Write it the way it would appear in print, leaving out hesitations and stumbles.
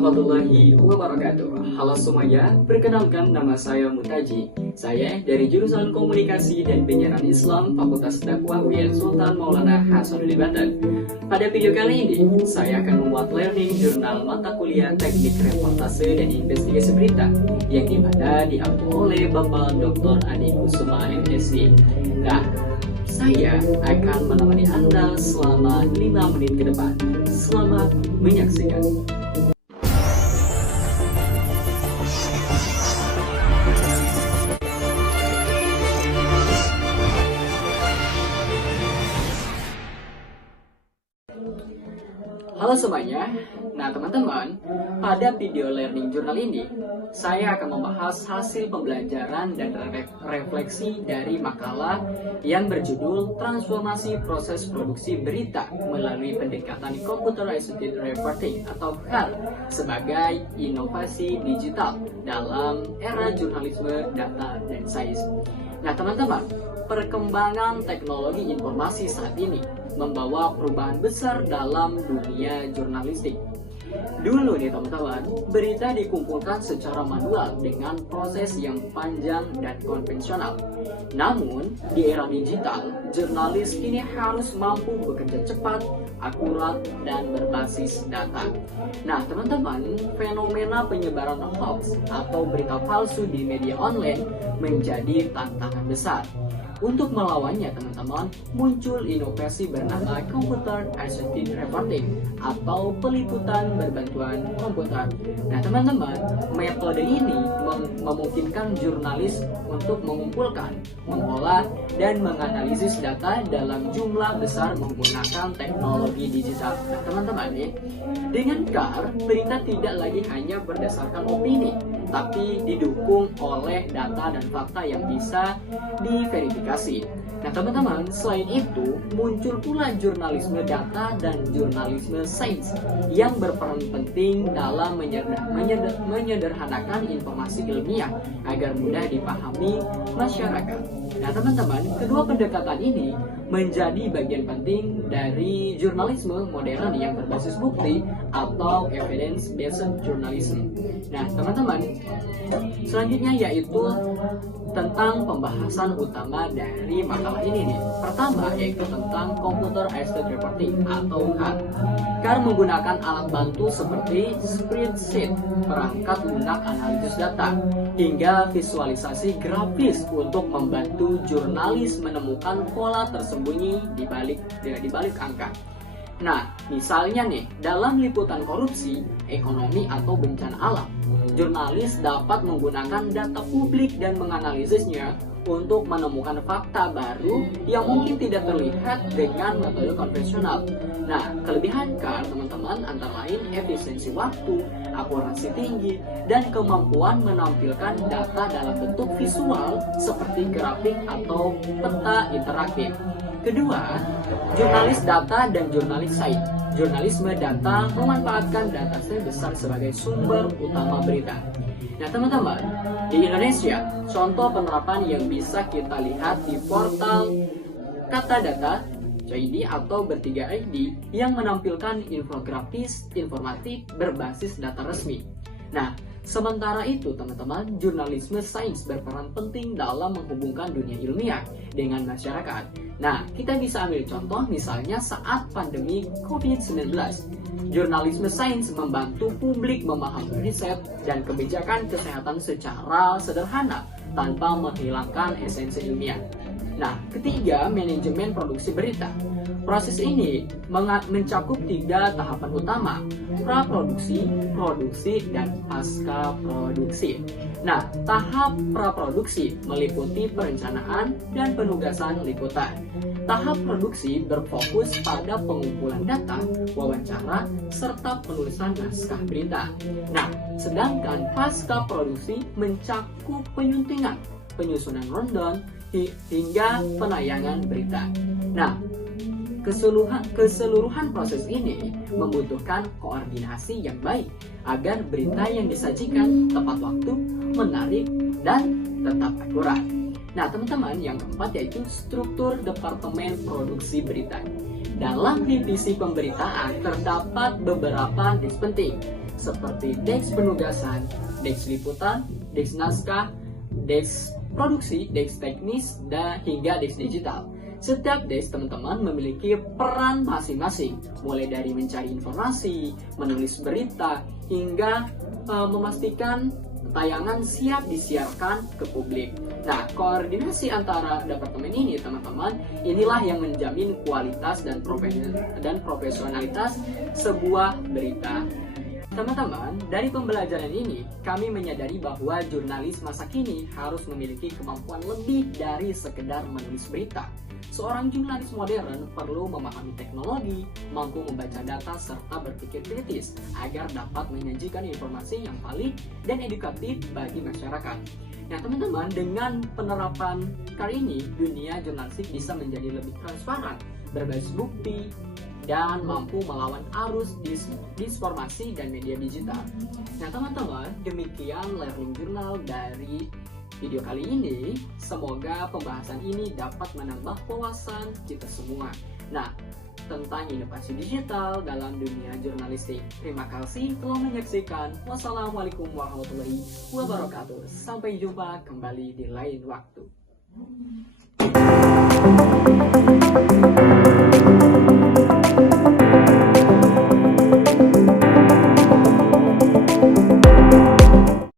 warahmatullahi wabarakatuh. Halo semuanya, perkenalkan nama saya Mutaji. Saya dari jurusan Komunikasi dan Penyiaran Islam Fakultas Dakwah UIN Sultan Maulana Hasanuddin Banten. Pada video kali ini, saya akan membuat learning jurnal mata kuliah Teknik Reportase dan Investigasi Berita yang dimana diampu oleh Bapak Dr. Adi Kusuma MSc. Nah, saya akan menemani Anda selama 5 menit ke depan. Selamat menyaksikan. Halo semuanya. Nah teman-teman, pada video learning journal ini saya akan membahas hasil pembelajaran dan refleksi dari makalah yang berjudul Transformasi Proses Produksi Berita melalui Pendekatan Computer Assisted Reporting atau CAR sebagai inovasi digital dalam era jurnalisme, data, dan sains. Nah teman-teman, perkembangan teknologi informasi saat ini membawa perubahan besar dalam dunia jurnalistik. Dulu nih teman-teman, berita dikumpulkan secara manual dengan proses yang panjang dan konvensional. Namun, di era digital, jurnalis kini harus mampu bekerja cepat, akurat, dan berbasis data. Nah teman-teman, fenomena penyebaran hoax atau berita palsu di media online menjadi tantangan besar. Untuk melawannya teman-teman, muncul inovasi bernama Computer Assisted Reporting atau peliputan berbantuan komputer. Nah teman-teman, metode ini memungkinkan jurnalis untuk mengumpulkan, mengolah, dan menganalisis data dalam jumlah besar menggunakan teknologi digital. Nah teman-teman, dengan CAR, berita tidak lagi hanya berdasarkan opini, tapi didukung oleh data dan fakta yang bisa diverifikasi. Nah teman-teman, selain itu muncul pula jurnalisme data dan jurnalisme sains yang berperan penting dalam menyederhanakan informasi ilmiah agar mudah dipahami masyarakat. Nah teman-teman, kedua pendekatan ini menjadi bagian penting dari jurnalisme modern yang berbasis bukti atau evidence-based journalism. Nah teman-teman, selanjutnya yaitu tentang pembahasan utama dari makalah ini nih. Pertama yaitu tentang Computer Assisted Reporting atau CAR. CAR menggunakan alat bantu seperti spreadsheet, perangkat lunak analisis data, hingga visualisasi grafis untuk membantu jurnalis menemukan pola tersembunyi di balik angka. Nah, misalnya nih, dalam liputan korupsi, ekonomi, atau bencana alam, jurnalis dapat menggunakan data publik dan menganalisisnya untuk menemukan fakta baru yang mungkin tidak terlihat dengan metode konvensional. Nah, kelebihan CAR teman-teman antara lain efisiensi waktu, akurasi tinggi, dan kemampuan menampilkan data dalam bentuk visual seperti grafik atau peta interaktif. Kedua, jurnalis data dan jurnalis sains. Jurnalisme data memanfaatkan data besar sebagai sumber utama berita. Nah teman-teman, di Indonesia, contoh penerapan yang bisa kita lihat di portal Katadata.id atau Bertiga.id yang menampilkan infografis informatif berbasis data resmi. Nah, sementara itu teman-teman, jurnalisme sains berperan penting dalam menghubungkan dunia ilmiah dengan masyarakat. Nah, kita bisa ambil contoh misalnya saat pandemi COVID-19. Jurnalisme sains membantu publik memahami riset dan kebijakan kesehatan secara sederhana tanpa menghilangkan esensi ilmiah. Nah, ketiga, manajemen produksi berita. Proses ini mencakup 3 tahapan utama: praproduksi, produksi, dan pasca produksi. Nah, tahap praproduksi meliputi perencanaan dan penugasan liputan. Tahap produksi berfokus pada pengumpulan data, wawancara, serta penulisan naskah berita. Nah, sedangkan pasca produksi mencakup penyuntingan, penyusunan rundown, hingga penayangan berita. Nah, keseluruhan proses ini membutuhkan koordinasi yang baik agar berita yang disajikan tepat waktu, menarik, dan tetap akurat. Nah teman-teman, yang keempat yaitu struktur Departemen Produksi Berita. Dalam divisi pemberitaan terdapat beberapa disk penting seperti desk penugasan, desk liputan, desk naskah, desk produksi, desk teknis, dan hingga desk digital. Setiap desk teman-teman memiliki peran masing-masing, mulai dari mencari informasi, menulis berita, hingga memastikan tayangan siap disiarkan ke publik. Nah, koordinasi antara departemen ini, teman-teman, inilah yang menjamin kualitas dan profesionalitas sebuah berita. Teman-teman, dari pembelajaran ini, kami menyadari bahwa jurnalis masa kini harus memiliki kemampuan lebih dari sekedar menulis berita. Seorang jurnalis modern perlu memahami teknologi, mampu membaca data, serta berpikir kritis agar dapat menyajikan informasi yang valid dan edukatif bagi masyarakat. Nah, teman-teman, dengan penerapan kali ini, dunia jurnalistik bisa menjadi lebih transparan, berbasis bukti, dan mampu melawan arus disinformasi dan media digital. Nah, teman-teman, demikian learning journal dari video kali ini. Semoga pembahasan ini dapat menambah wawasan kita semua. Nah, tentang inovasi digital dalam dunia jurnalistik. Terima kasih telah menyaksikan. Wassalamualaikum warahmatullahi wabarakatuh. Sampai jumpa kembali di lain waktu.